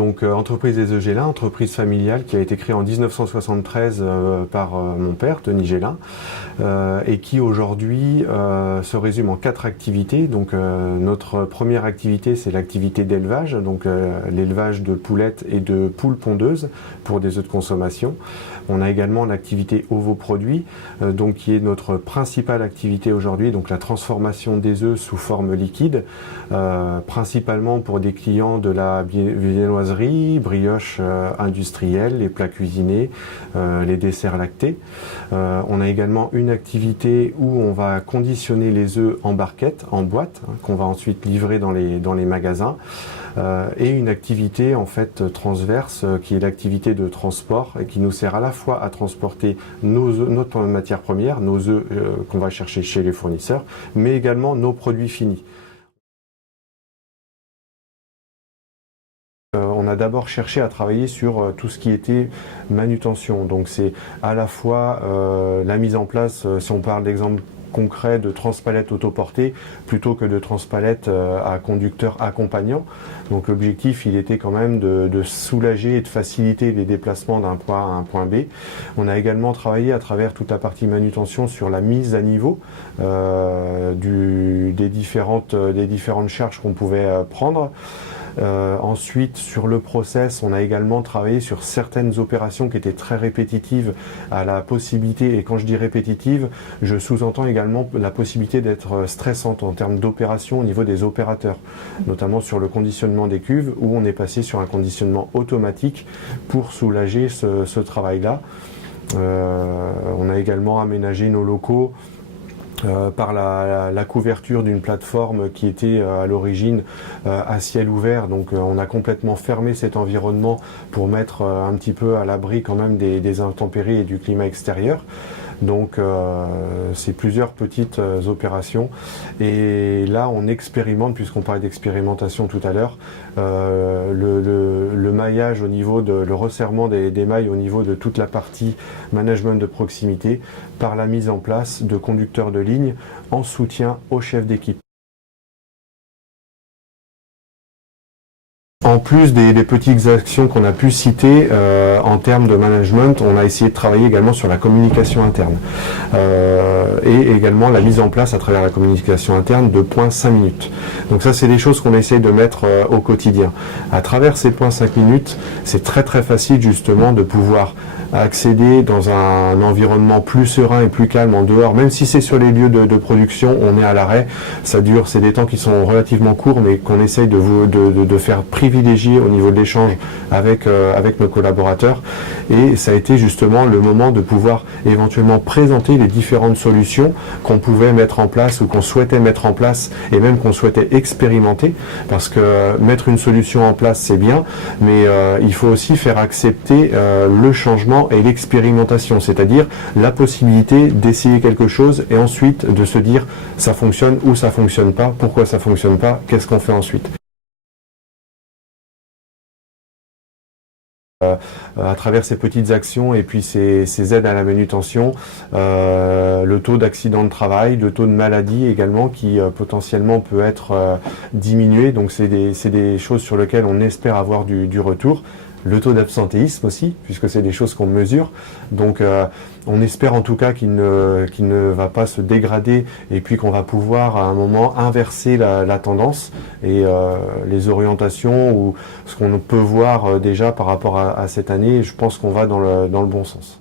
Donc entreprise des œufs Gélin, entreprise familiale qui a été créée en 1973 par mon père, Denis Gélin, et qui aujourd'hui se résume en 4 activités. Donc notre première activité, c'est l'activité d'élevage, donc l'élevage de poulettes et de poules pondeuses pour des œufs de consommation. On a également l'activité ovoproduits, donc qui est notre principale activité aujourd'hui, donc la transformation des œufs sous forme liquide, principalement pour des clients de la viennoiserie, brioche industrielle, les plats cuisinés, les desserts lactés. On a également une activité où on va conditionner les œufs en barquette, en boîte, qu'on va ensuite livrer dans les magasins. Et une activité en fait transverse qui est l'activité de transport et qui nous sert à la fois à transporter notre matière première, nos œufs qu'on va chercher chez les fournisseurs, mais également nos produits finis. On a d'abord cherché à travailler sur tout ce qui était manutention, donc c'est à la fois la mise en place, si on parle d'exemple concret de transpalette autoportée plutôt que de transpalette à conducteur accompagnant. Donc l'objectif il était quand même de soulager et de faciliter les déplacements d'un point A à un point B. On a également travaillé à travers toute la partie manutention sur la mise à niveau des différentes charges qu'on pouvait prendre. Ensuite, sur le process, on a également travaillé sur certaines opérations qui étaient très répétitives à la possibilité, et quand je dis répétitive, je sous-entends également la possibilité d'être stressante en termes d'opération au niveau des opérateurs, notamment sur le conditionnement des cuves, où on est passé sur un conditionnement automatique pour soulager ce travail-là. On a également aménagé nos locaux par la couverture d'une plateforme qui était à l'origine à ciel ouvert, donc on a complètement fermé cet environnement pour mettre un petit peu à l'abri quand même des intempéries et du climat extérieur. Donc c'est plusieurs petites opérations et là on expérimente, puisqu'on parlait d'expérimentation tout à l'heure, le maillage au niveau le resserrement des mailles au niveau de toute la partie management de proximité par la mise en place de conducteurs de ligne en soutien au chef d'équipe. En plus des petites actions qu'on a pu citer en termes de management, on a essayé de travailler également sur la communication interne et également la mise en place à travers la communication interne de points 5 minutes. Donc ça c'est des choses qu'on essaie de mettre au quotidien. À travers ces points 5 minutes, c'est très facile justement de pouvoir accéder dans un environnement plus serein et plus calme en dehors, même si c'est sur les lieux de production, on est à l'arrêt, c'est des temps qui sont relativement courts, mais qu'on essaye de faire privilégier au niveau de l'échange avec nos collaborateurs. Et ça a été justement le moment de pouvoir éventuellement présenter les différentes solutions qu'on pouvait mettre en place ou qu'on souhaitait mettre en place et même qu'on souhaitait expérimenter, parce que mettre une solution en place c'est bien, mais il faut aussi faire accepter le changement et l'expérimentation, c'est-à-dire la possibilité d'essayer quelque chose et ensuite de se dire ça fonctionne ou ça fonctionne pas, pourquoi ça fonctionne pas, qu'est-ce qu'on fait ensuite. À travers ces petites actions et puis ces aides à la manutention, le taux d'accident de travail, le taux de maladie également qui potentiellement peut être diminué, donc c'est des choses sur lesquelles on espère avoir du retour. Le taux d'absentéisme aussi, puisque c'est des choses qu'on mesure. Donc on espère en tout cas qu'il ne va pas se dégrader et puis qu'on va pouvoir à un moment inverser la tendance et les orientations ou ce qu'on peut voir déjà par rapport à cette année, je pense qu'on va dans le bon sens.